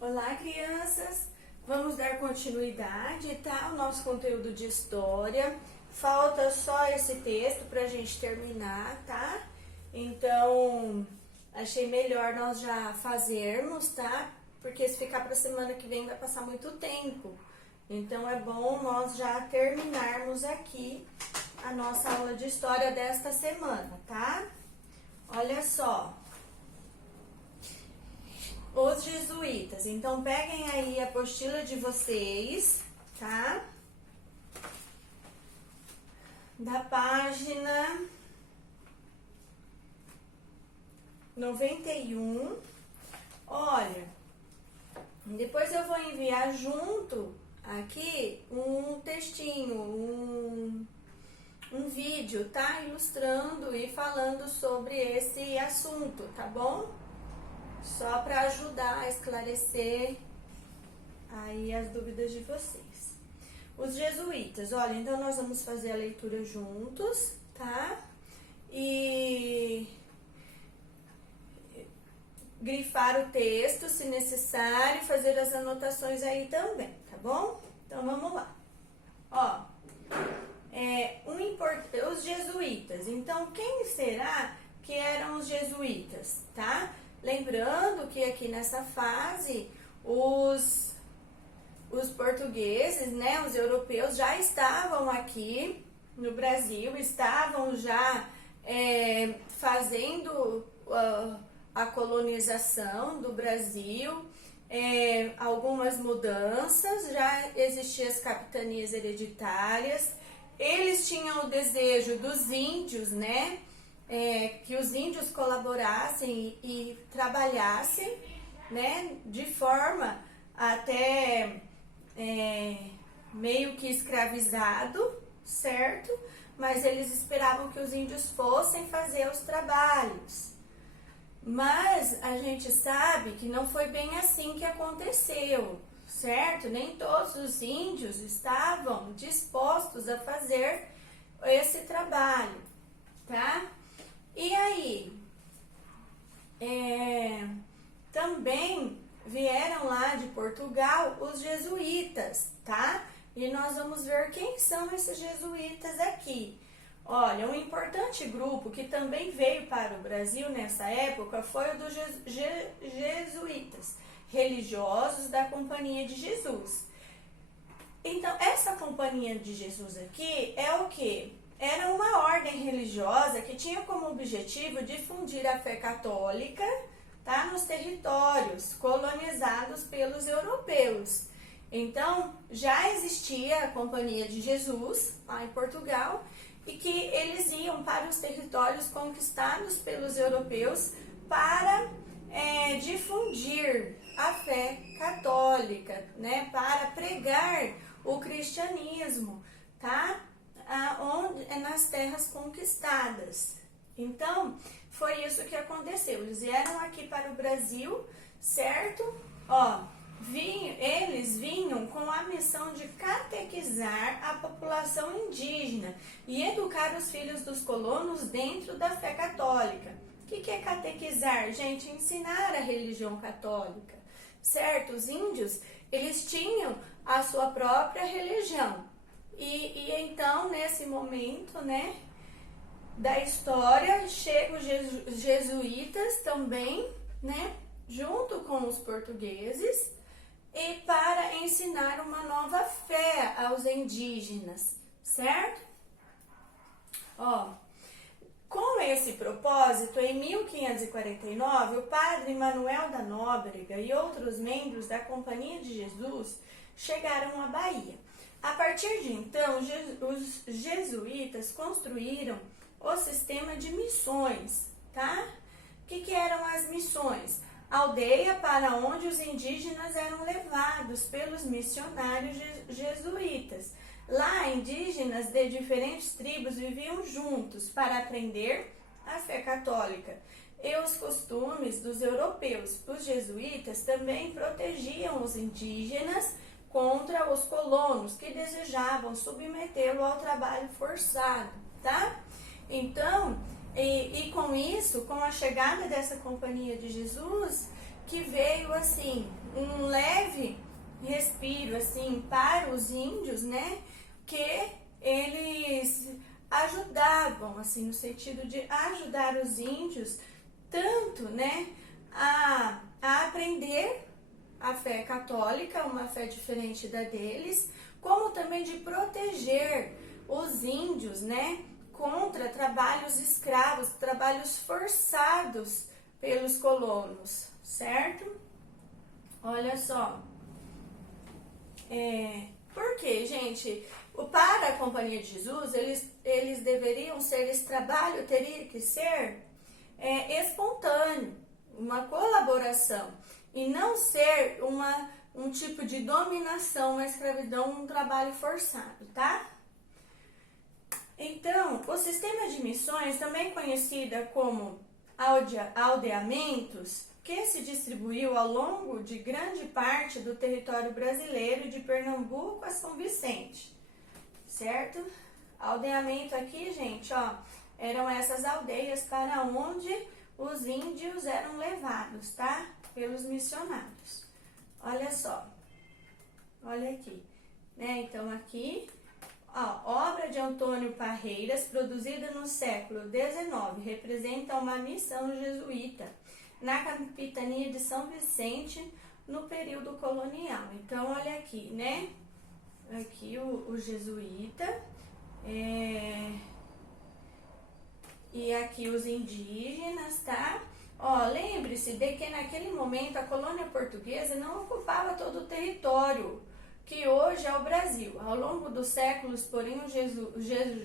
Olá, crianças! Vamos dar continuidade, tá? Ao nosso conteúdo de história. Falta só esse texto pra gente terminar, tá? Então, achei melhor nós já fazermos, tá? Porque se ficar pra semana que vem vai passar muito tempo. Então, é bom nós já terminarmos aqui a nossa aula de história desta semana, tá? Olha só. Os jesuítas. Então, peguem aí a apostila de vocês, tá? Da página 91. Olha, depois eu vou enviar junto aqui um textinho, um vídeo, tá? Ilustrando e falando sobre esse assunto, tá bom? Só para ajudar a esclarecer aí as dúvidas de vocês. Os jesuítas, olha, então nós vamos fazer a leitura juntos, tá? E grifar o texto, se necessário, fazer as anotações aí também, tá bom? Então vamos lá. Ó, os jesuítas. Então, quem será que eram os jesuítas, tá? Lembrando que aqui nessa fase, os portugueses, né, os europeus já estavam aqui no Brasil, estavam já fazendo a colonização do Brasil, algumas mudanças, já existiam as capitanias hereditárias, eles tinham o desejo dos índios, né, que os índios colaborassem e trabalhassem, né, de forma até meio que escravizado, certo? Mas eles esperavam que os índios fossem fazer os trabalhos. Mas a gente sabe que não foi bem assim que aconteceu, certo? Nem todos os índios estavam dispostos a fazer esse trabalho, tá? E aí, também vieram lá de Portugal os jesuítas, tá? E nós vamos ver quem são esses jesuítas aqui. Olha, um importante grupo que também veio para o Brasil nessa época foi o dos jesuítas, religiosos da Companhia de Jesus. Então, essa Companhia de Jesus aqui é o quê? Era uma ordem religiosa que tinha como objetivo difundir a fé católica, tá, nos territórios colonizados pelos europeus. Então, já existia a Companhia de Jesus lá em Portugal e que eles iam para os territórios conquistados pelos europeus para difundir a fé católica, né, para pregar o cristianismo, tá? Nas terras conquistadas. Então, foi isso que aconteceu. Eles vieram aqui para o Brasil, certo? Ó, eles vinham com a missão de catequizar a população indígena e educar os filhos dos colonos dentro da fé católica. O que é catequizar, gente? Ensinar a religião católica, certo? Os índios, eles tinham a sua própria religião. E então, nesse momento, né, da história, chegam os jesuítas também, né, junto com os portugueses, e para ensinar uma nova fé aos indígenas, certo? Ó, com esse propósito, em 1549, o padre Manuel da Nóbrega e outros membros da Companhia de Jesus chegaram à Bahia. A partir de então, os jesuítas construíram o sistema de missões, tá? O que eram as missões? Aldeia para onde os indígenas eram levados pelos missionários jesuítas. Lá, indígenas de diferentes tribos viviam juntos para aprender a fé católica e os costumes dos europeus. Os jesuítas também protegiam os indígenas contra os colonos que desejavam submetê-lo ao trabalho forçado, tá? Então, e com isso, com a chegada dessa Companhia de Jesus, que veio assim, um leve respiro assim para os índios, né? Que eles ajudavam, assim, no sentido de ajudar os índios tanto, né, a aprender a fé católica, uma fé diferente da deles, como também de proteger os índios, né, contra trabalhos escravos, trabalhos forçados pelos colonos, certo? Olha só. Por quê, gente? Para a Companhia de Jesus, eles deveriam ser, esse trabalho teria que ser espontâneo, uma colaboração, e não ser um tipo de dominação, uma escravidão, um trabalho forçado, tá? Então, o sistema de missões, também conhecida como aldeamentos, que se distribuiu ao longo de grande parte do território brasileiro, de Pernambuco a São Vicente, certo? Aldeamento aqui, gente, ó, eram essas aldeias para onde os índios eram levados, tá? Pelos missionários. Olha só, olha aqui, né? Então aqui, ó, obra de Antônio Parreiras, produzida no século XIX, representa uma missão jesuíta na capitania de São Vicente no período colonial. Então, olha aqui, né? Aqui o jesuíta, e aqui os indígenas, tá? Ó, lembre-se de que naquele momento a colônia portuguesa não ocupava todo o território que hoje é o Brasil. Ao longo dos séculos, porém, os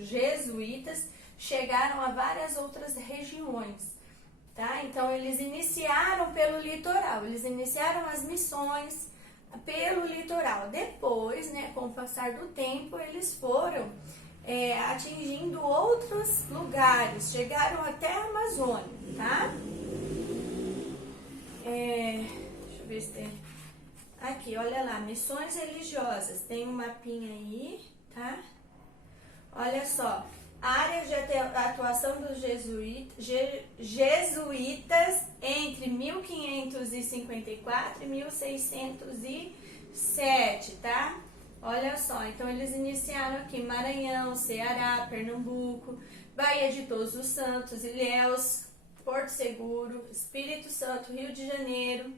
jesuítas chegaram a várias outras regiões, tá? Então, eles iniciaram pelo litoral, eles iniciaram as missões pelo litoral. Depois, né, com o passar do tempo, eles foram atingindo outros lugares, chegaram até a Amazônia, tá? Deixa eu ver se tem... Aqui, olha lá, missões religiosas, tem um mapinha aí, tá? Olha só, áreas de atuação dos jesuítas entre 1554 e 1607, tá? Olha só, então eles iniciaram aqui Maranhão, Ceará, Pernambuco, Baía de Todos os Santos, Ilhéus, Porto Seguro, Espírito Santo, Rio de Janeiro,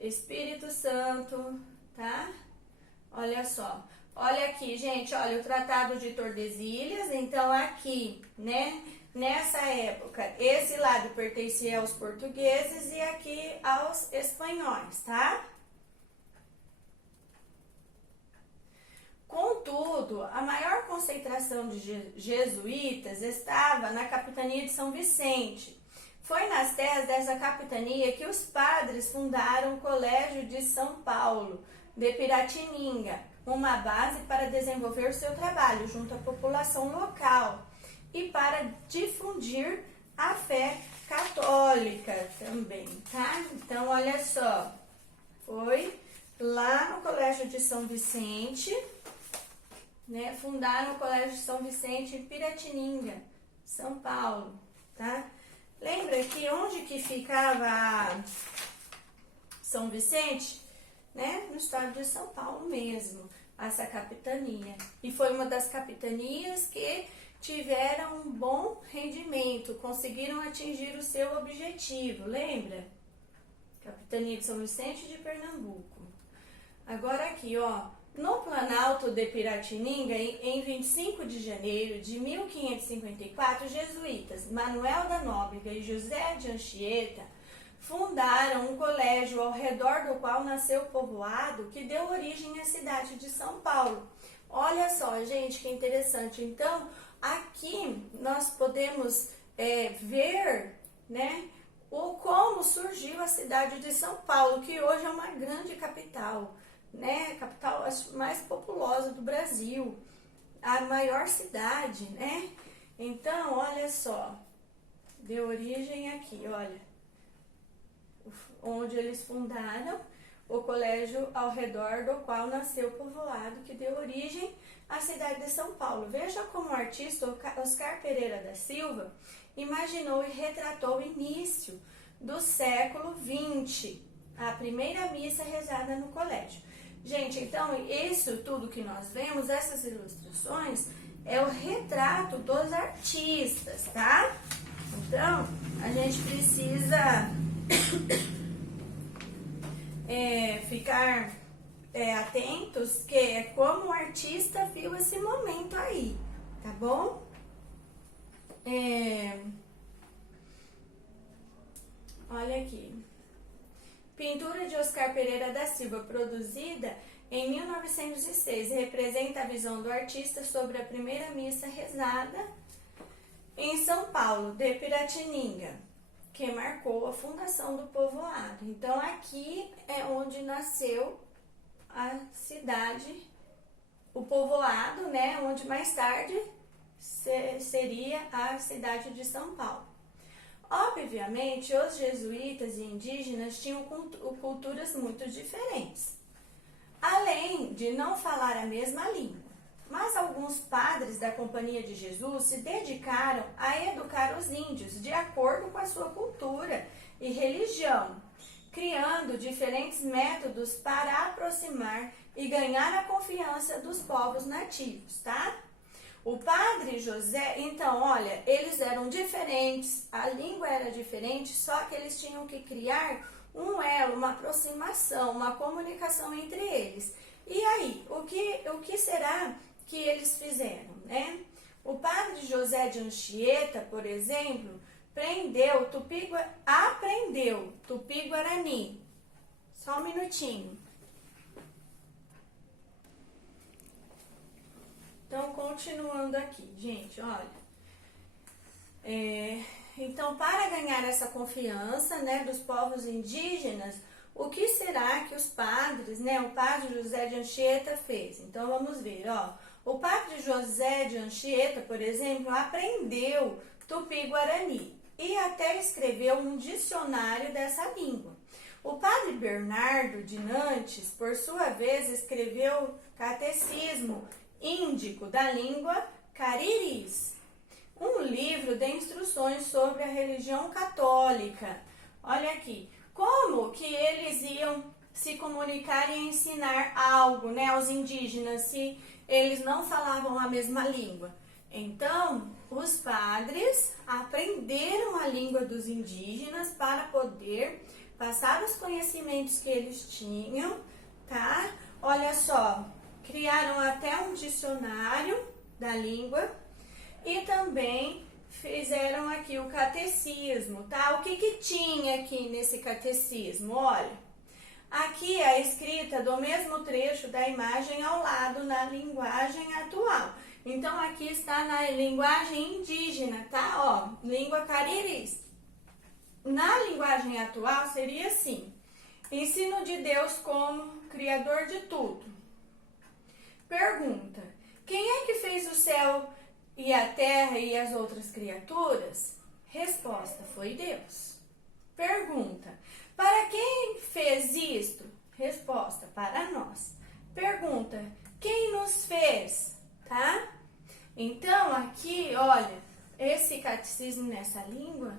Espírito Santo, tá? Olha só. Olha aqui, gente, olha, o Tratado de Tordesilhas, então aqui, né, nessa época, esse lado pertencia aos portugueses e aqui aos espanhóis, tá? Contudo, a maior concentração de jesuítas estava na capitania de São Vicente. Foi nas terras dessa capitania que os padres fundaram o Colégio de São Paulo, de Piratininga, uma base para desenvolver o seu trabalho junto à população local e para difundir a fé católica também, tá? Então, olha só, foi lá no Colégio de São Vicente, né? Fundaram o Colégio de São Vicente em Piratininga, São Paulo, tá? Lembra que onde que ficava São Vicente? Né? No estado de São Paulo mesmo, essa capitania. E foi uma das capitanias que tiveram um bom rendimento, conseguiram atingir o seu objetivo, lembra? Capitania de São Vicente de Pernambuco. Agora aqui, ó, no Planalto de Piratininga, em 25 de janeiro de 1554, os jesuítas Manuel da Nóbrega e José de Anchieta fundaram um colégio ao redor do qual nasceu o povoado que deu origem à cidade de São Paulo. Olha só, gente, que interessante. Então, aqui nós podemos ver, né, como surgiu a cidade de São Paulo, que hoje é uma grande capital, né, a capital mais populosa do Brasil, a maior cidade, né? Então, olha só, deu origem aqui, olha, onde eles fundaram o colégio ao redor do qual nasceu o povoado que deu origem à cidade de São Paulo. Veja como o artista Oscar Pereira da Silva imaginou e retratou o início do século XX, a primeira missa rezada no colégio. Gente, então isso tudo que nós vemos, essas ilustrações, é o retrato dos artistas, tá? Então, a gente precisa ficar atentos que é como o artista viu esse momento aí, tá bom? Olha aqui. Pintura de Oscar Pereira da Silva, produzida em 1906, representa a visão do artista sobre a primeira missa rezada em São Paulo, de Piratininga, que marcou a fundação do povoado. Então, aqui é onde nasceu a cidade, o povoado, né? Onde mais tarde seria a cidade de São Paulo. Obviamente, os jesuítas e indígenas tinham culturas muito diferentes, além de não falar a mesma língua. Mas alguns padres da Companhia de Jesus se dedicaram a educar os índios de acordo com a sua cultura e religião, criando diferentes métodos para aproximar e ganhar a confiança dos povos nativos, tá? O padre José, então, olha, eles eram diferentes, a língua era diferente, só que eles tinham que criar um elo, uma aproximação, uma comunicação entre eles. E aí, o que será que eles fizeram, né? O padre José de Anchieta, por exemplo, aprendeu Tupi-Guarani. Só um minutinho. Então, continuando aqui, gente, olha. Então, para ganhar essa confiança, né, dos povos indígenas, o que será que os padres, né, o padre José de Anchieta fez? Então, vamos ver, ó. O padre José de Anchieta, por exemplo, aprendeu Tupi-Guarani e até escreveu um dicionário dessa língua. O padre Bernardo de Nantes, por sua vez, escreveu Catecismo Índico da língua cariris, um livro de instruções sobre a religião católica. Olha aqui, como que eles iam se comunicar e ensinar algo, né, aos indígenas se eles não falavam a mesma língua? Então, os padres aprenderam a língua dos indígenas para poder passar os conhecimentos que eles tinham, tá? Olha só, criaram até um dicionário da língua e também fizeram aqui o catecismo, tá? O que tinha aqui nesse catecismo? Olha, aqui a escrita do mesmo trecho da imagem ao lado na linguagem atual. Então, aqui está na linguagem indígena, tá? Ó, língua cariris. Na linguagem atual seria assim: ensino de Deus como Criador de tudo. Pergunta: quem é que fez o céu e a terra e as outras criaturas? Resposta: foi Deus. Pergunta: para quem fez isto? Resposta: para nós. Pergunta: quem nos fez? Tá? Então, aqui, olha, esse catecismo nessa língua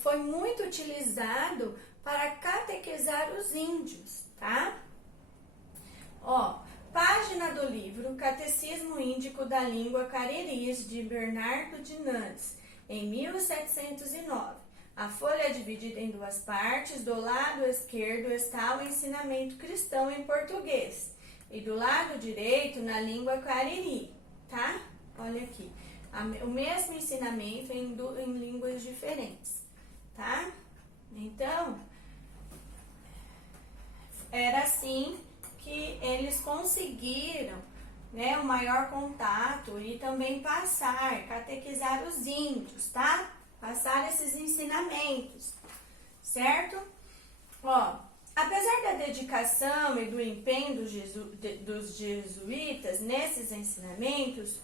foi muito utilizado para catequizar os índios, tá? Ó, página do livro Catecismo Índico da Língua Cariris, de Bernardo de Nantes, em 1709. A folha é dividida em duas partes. Do lado esquerdo está o ensinamento cristão em português e do lado direito na língua cariri, tá? Olha aqui, o mesmo ensinamento em línguas diferentes, tá? Então, era assim que eles conseguiram, né, o maior contato e também catequizar os índios, tá? Passar esses ensinamentos, certo? Ó, apesar da dedicação e do empenho dos jesuítas nesses ensinamentos,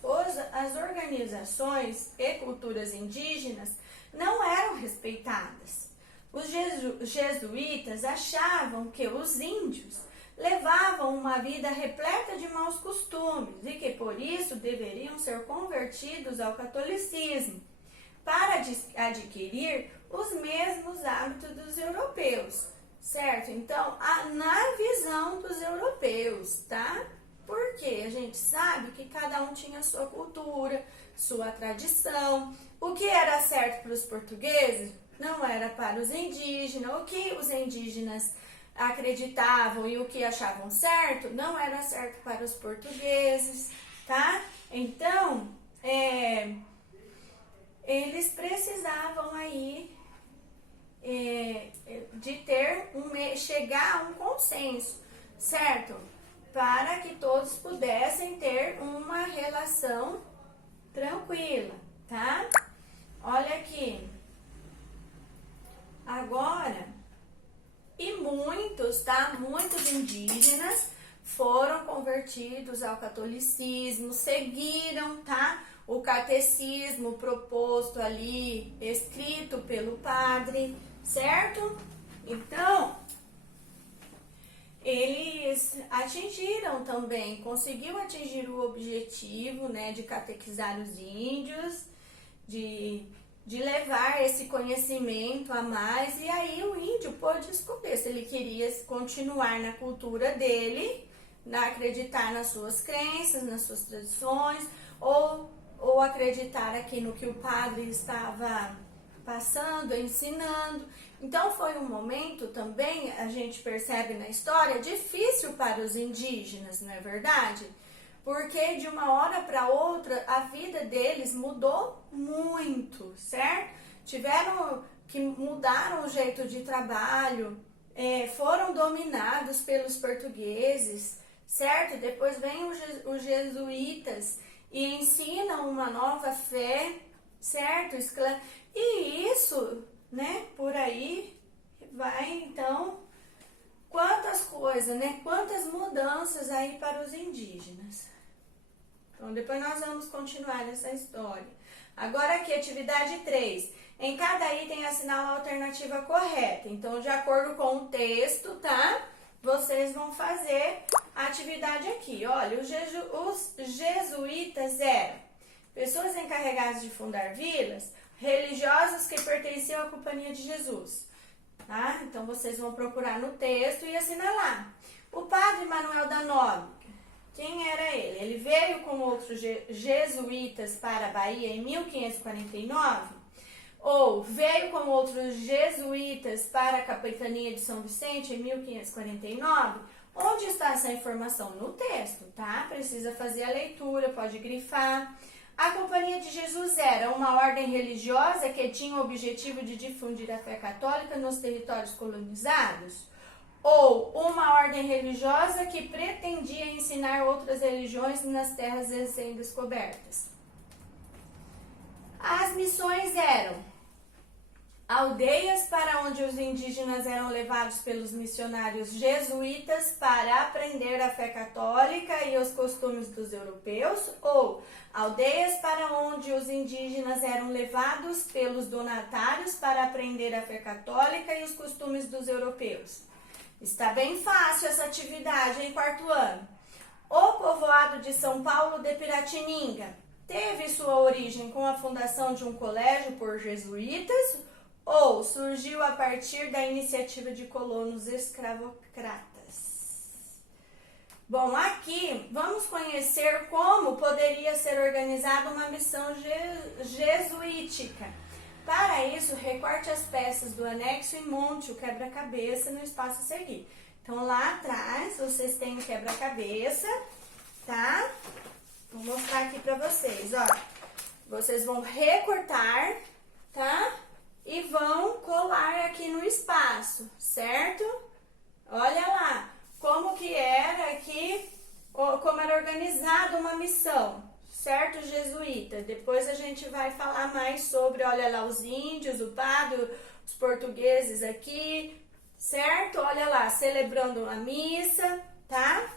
as organizações e culturas indígenas não eram respeitadas. Os jesuítas achavam que os índios levavam uma vida repleta de maus costumes e que por isso deveriam ser convertidos ao catolicismo para adquirir os mesmos hábitos dos europeus, certo? Então, na visão dos europeus, tá? Porque a gente sabe que cada um tinha sua cultura, sua tradição. O que era certo para os portugueses não era para os indígenas. O que os indígenas acreditavam e o que achavam certo não era certo para os portugueses, tá? Então, eles precisavam aí de chegar a um consenso, certo? Para que todos pudessem ter uma relação tranquila, tá? Olha aqui. Agora, e muitos, tá? Muitos indígenas foram convertidos ao catolicismo, seguiram, tá? O catecismo proposto ali, escrito pelo padre, certo? Então, eles atingiram também, conseguiu atingir o objetivo, né, de catequizar os índios, de levar esse conhecimento a mais, e aí o índio pôde escolher se ele queria continuar na cultura dele, acreditar nas suas crenças, nas suas tradições, ou acreditar aqui no que o padre estava passando, ensinando. Então foi um momento também, a gente percebe na história, difícil para os indígenas, não é verdade? Porque de uma hora para outra a vida deles mudou muito, certo? Tiveram que mudar o jeito de trabalho, foram dominados pelos portugueses, certo? Depois vêm os jesuítas e ensinam uma nova fé, certo? E isso, né, por aí vai, então, quantas coisas, né? Quantas mudanças aí para os indígenas. Então, depois nós vamos continuar essa história. Agora aqui, atividade 3. Em cada item, assinala a alternativa correta. Então, de acordo com o texto, tá? Vocês vão fazer a atividade aqui. Olha, os jesuítas eram pessoas encarregadas de fundar vilas, religiosos que pertenciam à Companhia de Jesus. Tá? Então, vocês vão procurar no texto e assinalar. O padre Manuel da Nóbrega, quem era ele? Ele veio com outros jesuítas para a Bahia em 1549? Ou veio com outros jesuítas para a Capitania de São Vicente em 1549? Onde está essa informação? No texto, tá? Precisa fazer a leitura, pode grifar. A Companhia de Jesus era uma ordem religiosa que tinha o objetivo de difundir a fé católica nos territórios colonizados? Ou uma ordem religiosa que pretendia ensinar outras religiões nas terras recém-descobertas? As missões eram aldeias para onde os indígenas eram levados pelos missionários jesuítas para aprender a fé católica e os costumes dos europeus, ou aldeias para onde os indígenas eram levados pelos donatários para aprender a fé católica e os costumes dos europeus. Está bem fácil essa atividade em quarto ano. O povoado de São Paulo de Piratininga teve sua origem com a fundação de um colégio por jesuítas ou surgiu a partir da iniciativa de colonos escravocratas? Bom, aqui vamos conhecer como poderia ser organizada uma missão jesuítica. Para isso, recorte as peças do anexo e monte o quebra-cabeça no espaço a seguir. Então, lá atrás, vocês têm o quebra-cabeça, tá? Vou mostrar aqui pra vocês, ó. Vocês vão recortar, tá? E vão colar aqui no espaço, certo? Olha lá, como que era aqui, como era organizada uma missão, certo, jesuíta? Depois a gente vai falar mais sobre, olha lá, os índios, o padre, os portugueses aqui, certo? Olha lá, celebrando a missa, tá?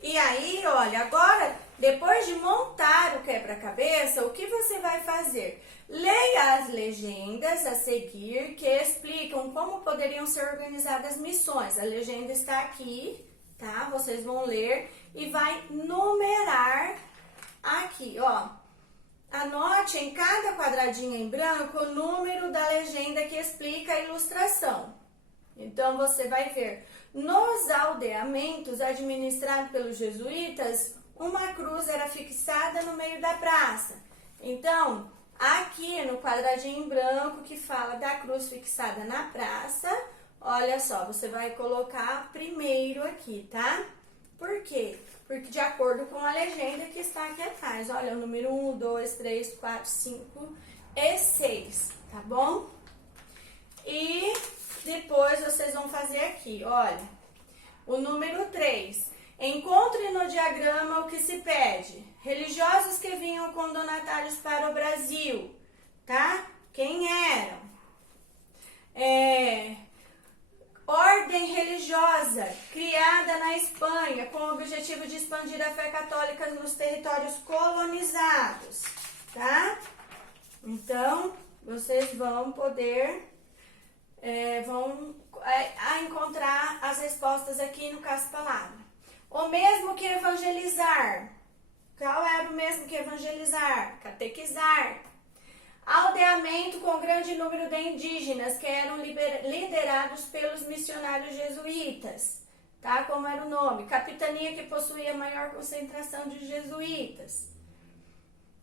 E aí, olha, agora, depois de montar o quebra-cabeça, o que você vai fazer? Leia as legendas a seguir que explicam como poderiam ser organizadas missões. A legenda está aqui, tá? Vocês vão ler e vai numerar aqui, ó, anote em cada quadradinho em branco o número da legenda que explica a ilustração. Então, você vai ver, nos aldeamentos administrados pelos jesuítas, uma cruz era fixada no meio da praça. Então, aqui no quadradinho em branco que fala da cruz fixada na praça, olha só, você vai colocar primeiro aqui, tá? Por quê? Porque de acordo com a legenda que está aqui atrás, olha, o número 1, 2, 3, 4, 5 e 6, tá bom? E depois vocês vão fazer aqui, olha, o número 3. Encontre no diagrama o que se pede. Religiosos que vinham com donatários para o Brasil, tá? Quem eram? Ordem religiosa criada na Espanha com o objetivo de expandir a fé católica nos territórios colonizados, tá? Então, vocês vão poder encontrar as respostas aqui no caça-palavra. O mesmo que evangelizar. Qual era o mesmo que evangelizar? Catequizar. Aldeamento com grande número de indígenas que eram liderados pelos missionários jesuítas, tá? Como era o nome? Capitania que possuía maior concentração de jesuítas.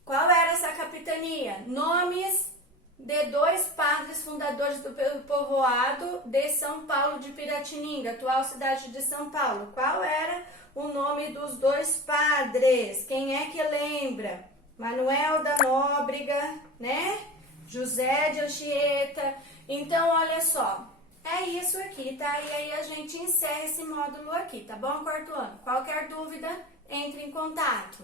Qual era essa capitania? Nomes de 2 padres fundadores do povoado de São Paulo de Piratininga, atual cidade de São Paulo. Qual era o nome dos 2 padres? Quem é que lembra? Manuel da Nóbrega, né? José de Anchieta. Então, olha só, é isso aqui, tá? E aí a gente encerra esse módulo aqui, tá bom, quarto ano? Qualquer dúvida, entre em contato.